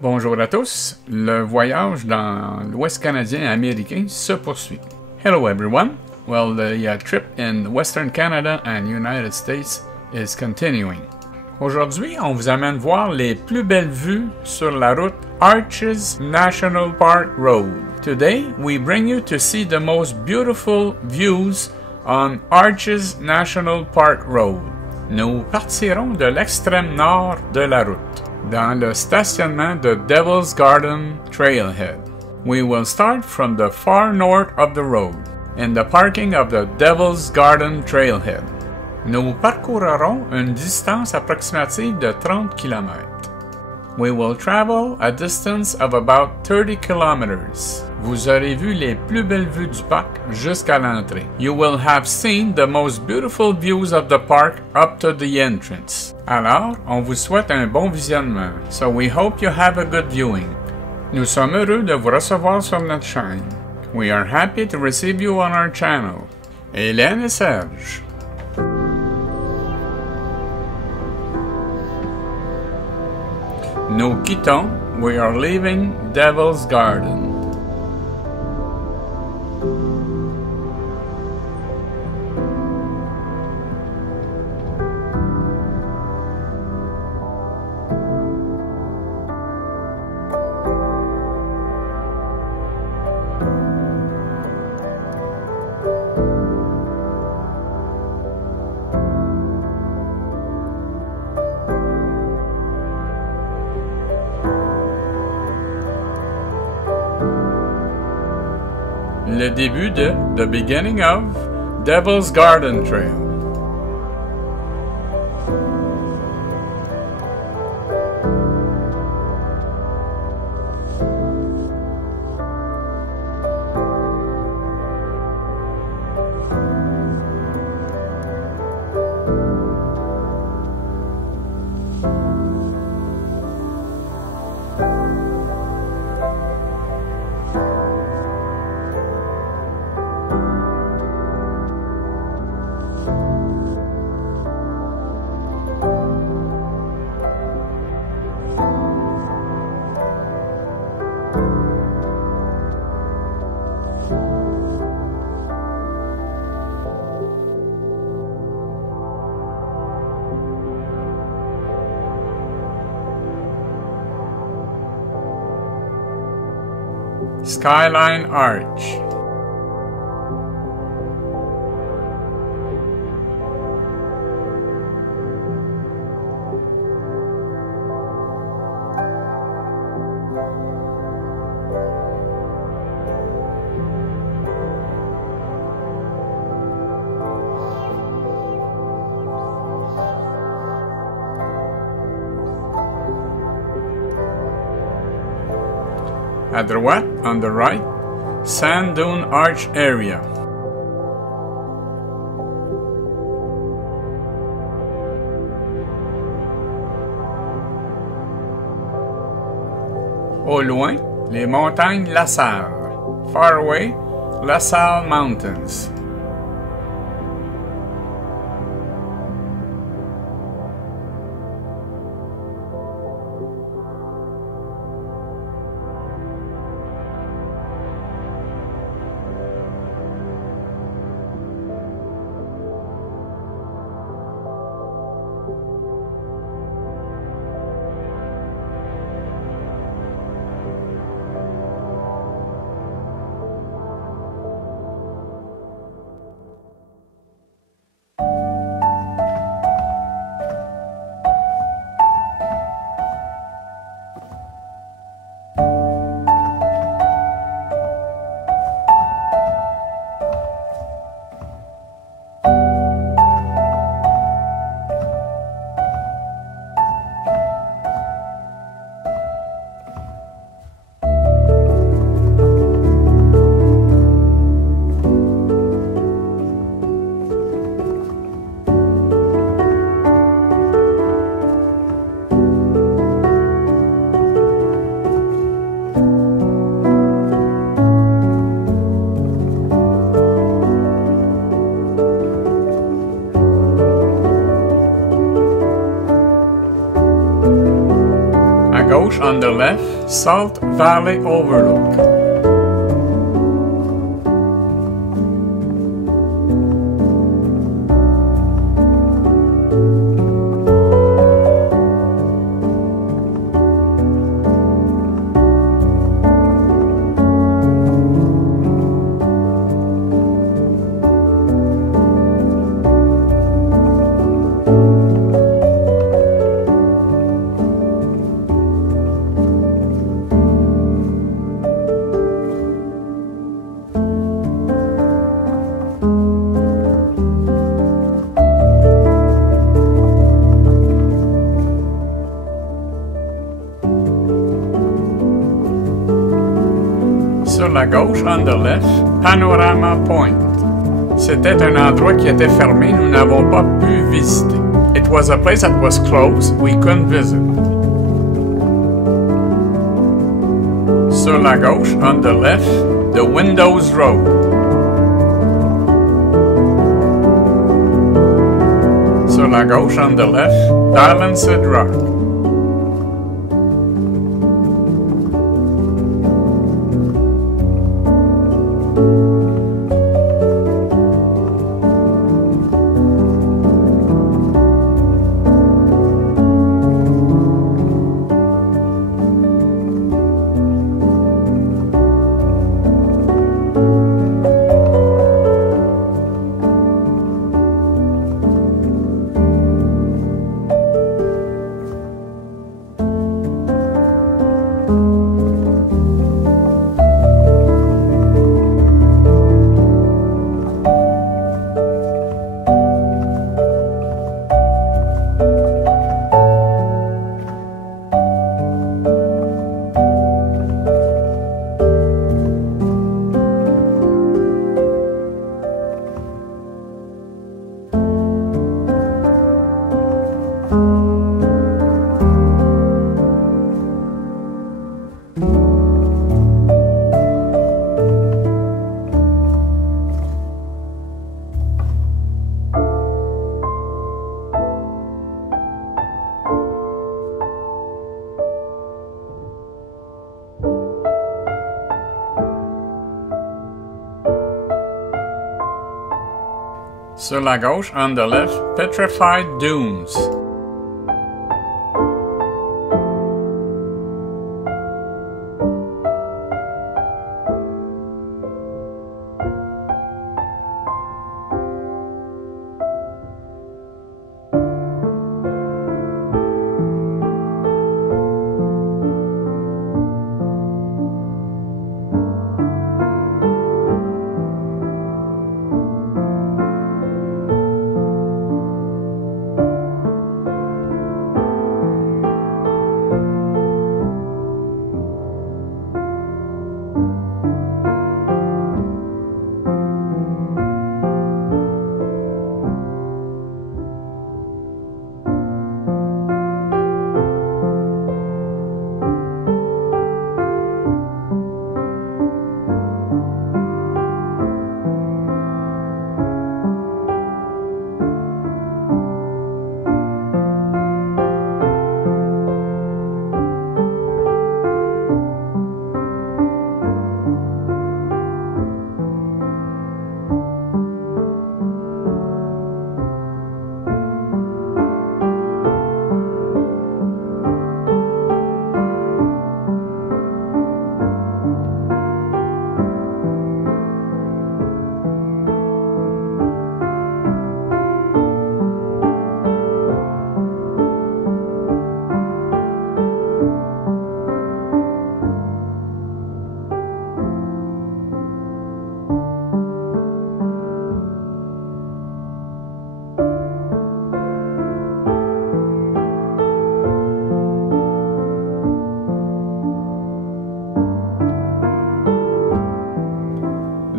Bonjour à tous, le voyage dans l'Ouest canadien américain se poursuit. Hello everyone, well the trip in Western Canada and United States is continuing. Aujourd'hui, on vous amène voir les plus belles vues sur la route Arches National Park Road. Today, we bring you to see the most beautiful views on Arches National Park Road. Nous partirons de l'extrême nord de la route, dans le stationnement de Devil's Garden Trailhead. We will start from the far north of the road, in the parking of the Devil's Garden Trailhead. Nous parcourrons une distance approximative de 30 km. We will travel a distance of about 30 kilometers. Vous aurez vu les plus belles vues du parc jusqu'à l'entrée. You will have seen the most beautiful views of the park up to the entrance. Alors, on vous souhaite un bon visionnement. So we hope you have a good viewing. Nous sommes heureux de vous recevoir sur notre chaîne. We are happy to receive you on our channel. Hélène et Serge. Nous quittons. We are leaving Devil's Garden. Le début de The Beginning of Devil's Garden Trail. Skyline Arch. À droite, on the right, Sand Dune Arch area. Au loin, les montagnes La Salle. Far away, La Salle Mountains. gauche, on the left, Salt Valley Overlook. Sur la gauche, on the left, Panorama Point. C'était un endroit qui était fermé, nous n'avons pas pu visiter. It was a place that was closed, we couldn't visit. Sur la gauche, on the left, the Windows Road. Sur la gauche, on the left, Balanced Rock. Sur la gauche, on the left, Petrified Dunes.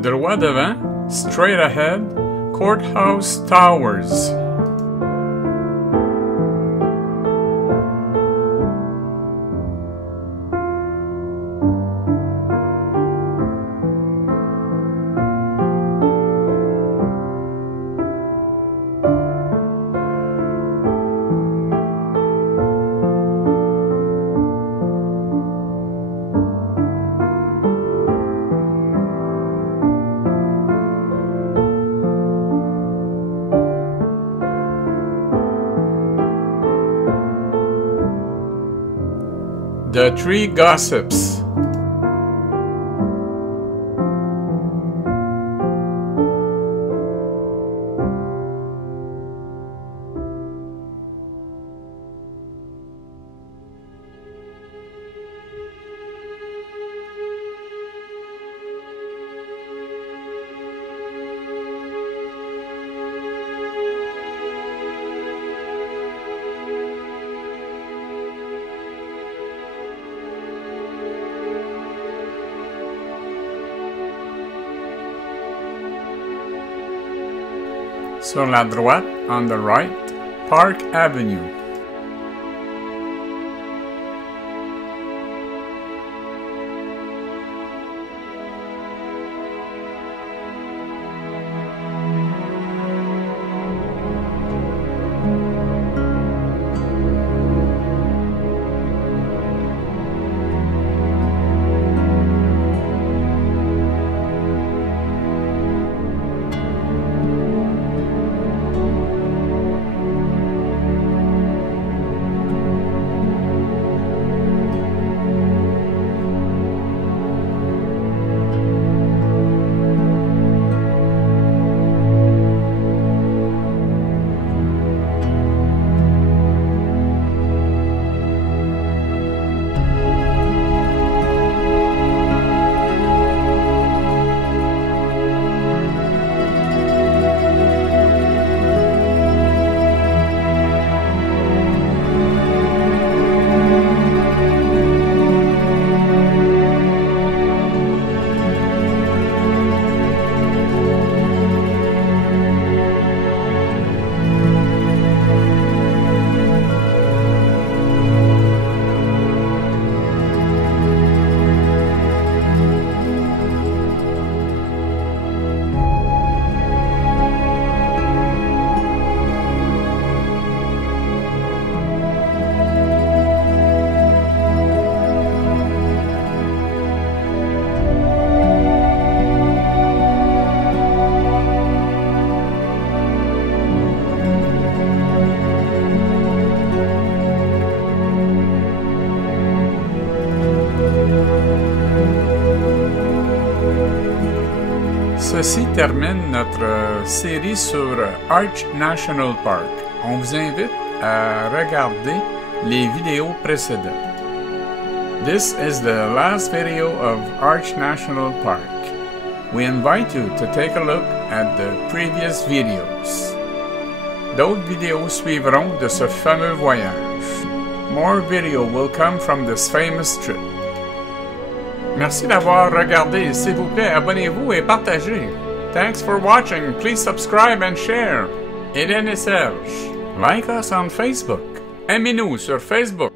Droit devant, straight ahead, Courthouse Towers. The Three Gossips. Sur la droite, on the right, Park Avenue. Ceci termine notre série sur Arch National Park. On vous invite à regarder les vidéos précédentes. This is the last video of Arch National Park. We invite you to take a look at the previous videos. D'autres vidéos suivront de ce fameux voyage. More video will come from this famous trip. Merci d'avoir regardé. S'il vous plaît, abonnez-vous et partagez. Thanks for watching. Please subscribe and share. Hélène et Serge. Like us on Facebook. Aimez-nous sur Facebook.